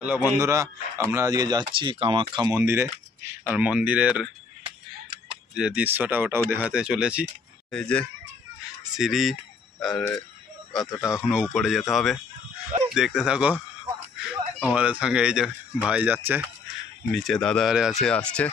Hello বন্ধুরা, আমরা আজকে যাচ্ছি কামাখ্যা মন্দিরে। আর মন্দিরের যে দৃশ্যটা ওটাও দেখাতে চলেছি। এই যে সিঁড়ি, আর কতটা এখনো উপরে যেতে হবে, দেখতে থাকো আমাদের সঙ্গে। এই যে ভাই যাচ্ছে, নিচে দাদা আরে আছে, আসছে।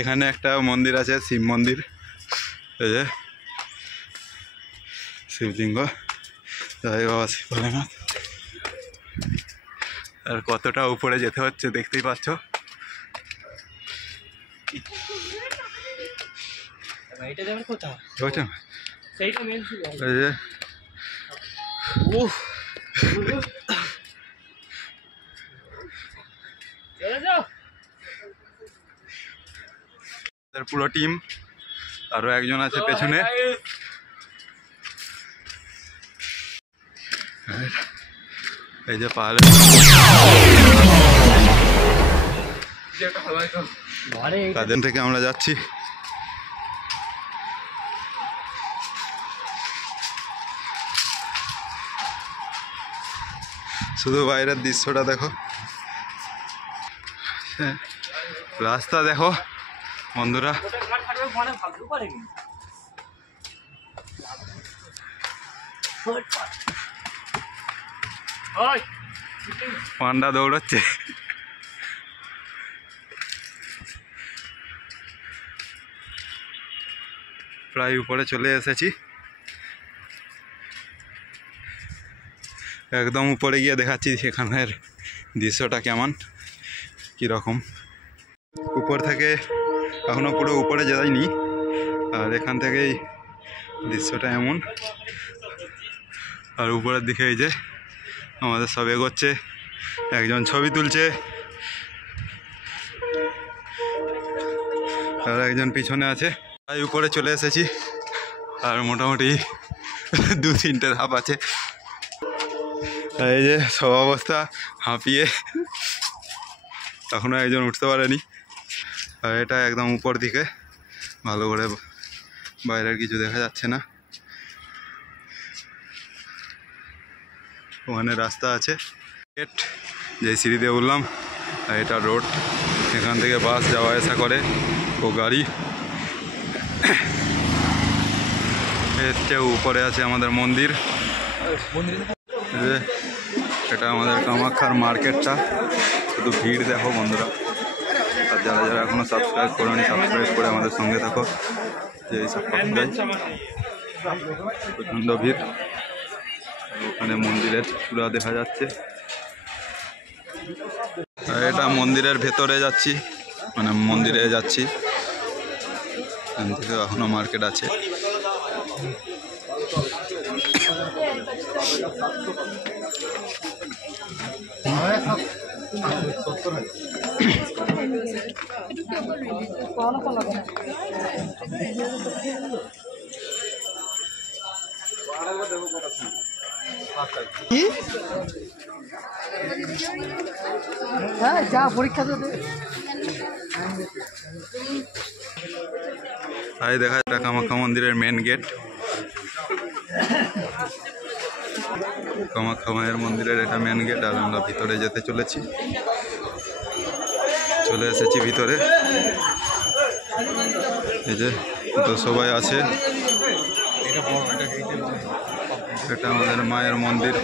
এখানে একটা মন্দির আছে, শিব মন্দির। এই যে শিবলিঙ্গ, জয় বাবা শিব ভোলেনাথ। আর কতটা উপরে যেতে হচ্ছে দেখতেই পাচ্ছ। পুরো টিম, আরো একজন আছে পেছনে। এই যে পাহাড়ে কাদের থেকে আমরা যাচ্ছি। শুধু বাইরের দৃশ্যটা দেখো, রাস্তা দেখো বন্ধুরা। পান্ডা দৌড়াচ্ছে। প্রায় উপরে চলে এসেছি। একদম উপরে গিয়ে দেখাচ্ছি সেখানের দৃশ্যটা কেমন, কীরকম। উপর থেকে এখনো পুরো উপরে যাইনি, আর এখান থেকেই দৃশ্যটা এমন। আর উপরের দিকে এই যে আমাদের সব এগোচ্ছে, একজন ছবি তুলছে, আর একজন পিছনে আছে। তাই উপরে চলে এসেছি, আর মোটামুটি 2-3টে ধাপ আছে। এই যে সব অবস্থা হাঁপিয়ে, এখনও একজন উঠতে পারেনি। আর এটা একদম উপর দিকে, ভালো করে বাইরের কিছু দেখা যাচ্ছে না। ওখানে রাস্তা আছে, গেট, যে সিঁড়ি দিয়ে উঠলাম। আর এটা রোড, এখান থেকে বাস যাওয়া আসা করে, ও গাড়ি। এর চেয়ে উপরে আছে আমাদের মন্দির। এটা আমাদের কামাখ্যার মার্কেটটা। শুধু ভিড় দেখো বন্ধুরা। আর যারা যারা এখনো সাবস্ক্রাইব করেনি, সাবস্ক্রাইব করে আমাদের সঙ্গে থাকো। যে এইসব প্রচণ্ড ভিড়। ওখানে মন্দিরের চূড়া দেখা যাচ্ছে। এটা মন্দিরের ভেতরে যাচ্ছি, মানে মন্দিরে যাচ্ছি। এখান থেকে এখনো মার্কেট আছে। হ্যাঁ, যা পরীক্ষা তো এই দেখা যায় কামাখ্যা মন্দিরের মেন গেট। কামাখ্যা মায়ের মন্দিরের এটা মেন গেট। আর আমরা ভিতরে যেতে চলেছি, চলে এসেছি ভিতরে। এই যে তো সবাই আছে। এটা আমাদের মায়ের মন্দির,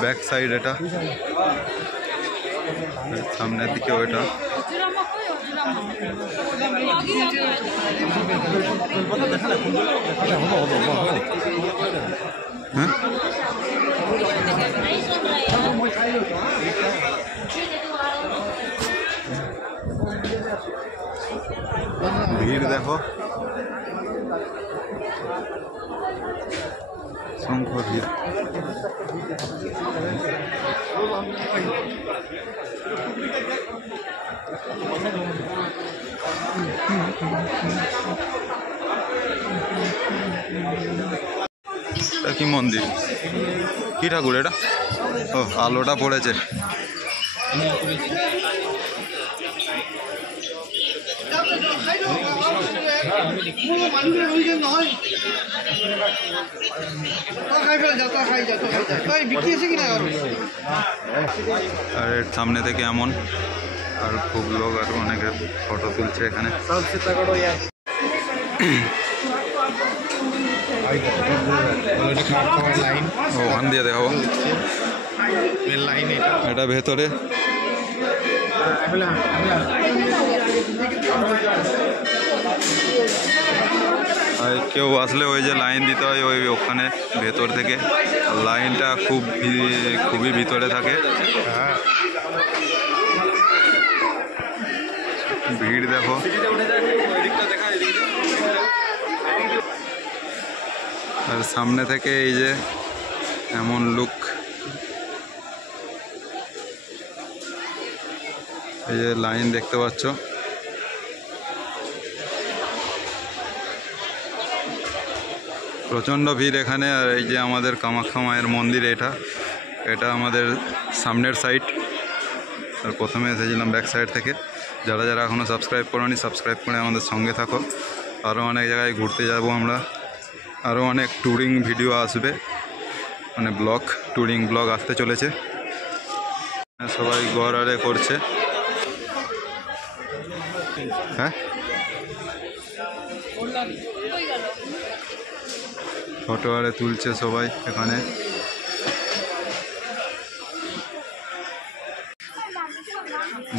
ব্যাক সাইড। এটা সামনের দিকে ওইটা। হ্যাঁ, ভিড় দেখো, সংখ্য ভিড়। কি মন্দির, কি ঠাকুর এটা? ও, আলোটা পড়েছে। আর এর সামনে থেকে এমন আর খুব লোক আর অনেকে ফটো তুলছে এখানে। ওখান দিয়ে দেখাবো এটা ভেতরে। আর কেউ আসলে ওই যে লাইন দিতে হয় ওই ওখানে ভেতর থেকে, লাইনটা খুবই ভিতরে থাকে, ভিড় দেখো। আর সামনে থেকে এই যে এমন লুক, এই যে লাইন দেখতে পাচ্ছ। প্রচণ্ড ভিড় এখানে। আর এই যে আমাদের কামাখ্যা মায়ের মন্দির, এটা আমাদের সামনের সাইড। আর প্রথমে এসেছিলাম ব্যাক সাইড থেকে। যারা যারা এখনও সাবস্ক্রাইব করোনি সাবস্ক্রাইব করে আমাদের সঙ্গে থাকো। আরও অনেক জায়গায় ঘুরতে যাব আমরা, আরও অনেক ট্যুরিং ভিডিও আসবে, মানে ট্যুরিং ব্লগ আসতে চলেছে। সবাই ঘর আরে করছে। হ্যাঁ, ফটো আরে তুলছে সবাই এখানে।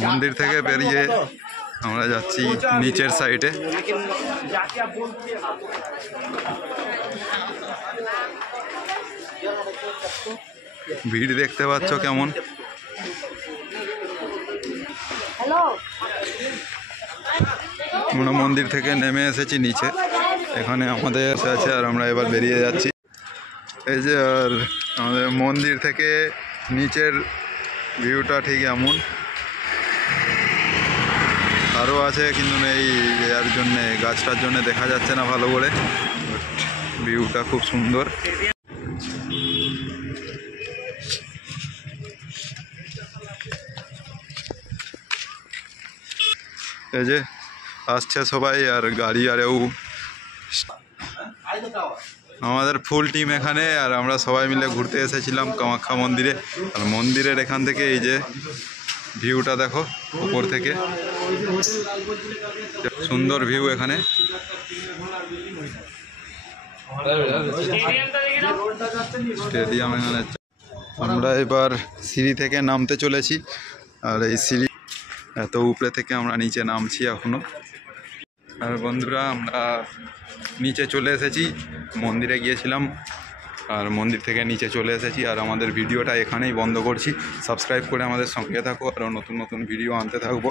মন্দির থেকে বেরিয়ে আমরা যাচ্ছি নিচের সাইডে। ভিড় দেখতে পাচ্ছ কেমন। আমরা মন্দির থেকে নেমে এসেছি নিচে, এখানে আমাদের আছে। আর আমরা এবার বেরিয়ে যাচ্ছি। এই যে আর আমাদের মন্দির থেকে নিচের ভিউটা ঠিক এমন। আরও আছে কিন্তু এই এর জন্যে, গাছটার জন্য দেখা যাচ্ছে না ভালো করে। ভিউটা খুব সুন্দর। এই যে আসছে সবাই, আর গাড়ি আরেও আমাদের ফুল টিম এখানে। আর আমরা সবাই মিলে ঘুরতে এসেছিলাম কামাখ্যা মন্দিরে। আর মন্দিরের এখান থেকে এই যে ভিউটা দেখো উপর থেকে, সুন্দর ভিউ এখানে। স্টেডিয়াম এখানে। আমরা এবার সিঁড়ি থেকে নামতে চলেছি। আর এই সিঁড়ি এত উপরে থেকে আমরা নিচে নামছি এখনো। আর বন্ধুরা আমরা নিচে চলে এসেছি, মন্দিরে গিয়েছিলাম আর মন্দির থেকে নিচে চলে এসেছি। আর আমাদের ভিডিওটা এখানেই বন্ধ করছি। সাবস্ক্রাইব করে আমাদের সঙ্গে থাকো, আরও নতুন নতুন ভিডিও আনতে থাকবো।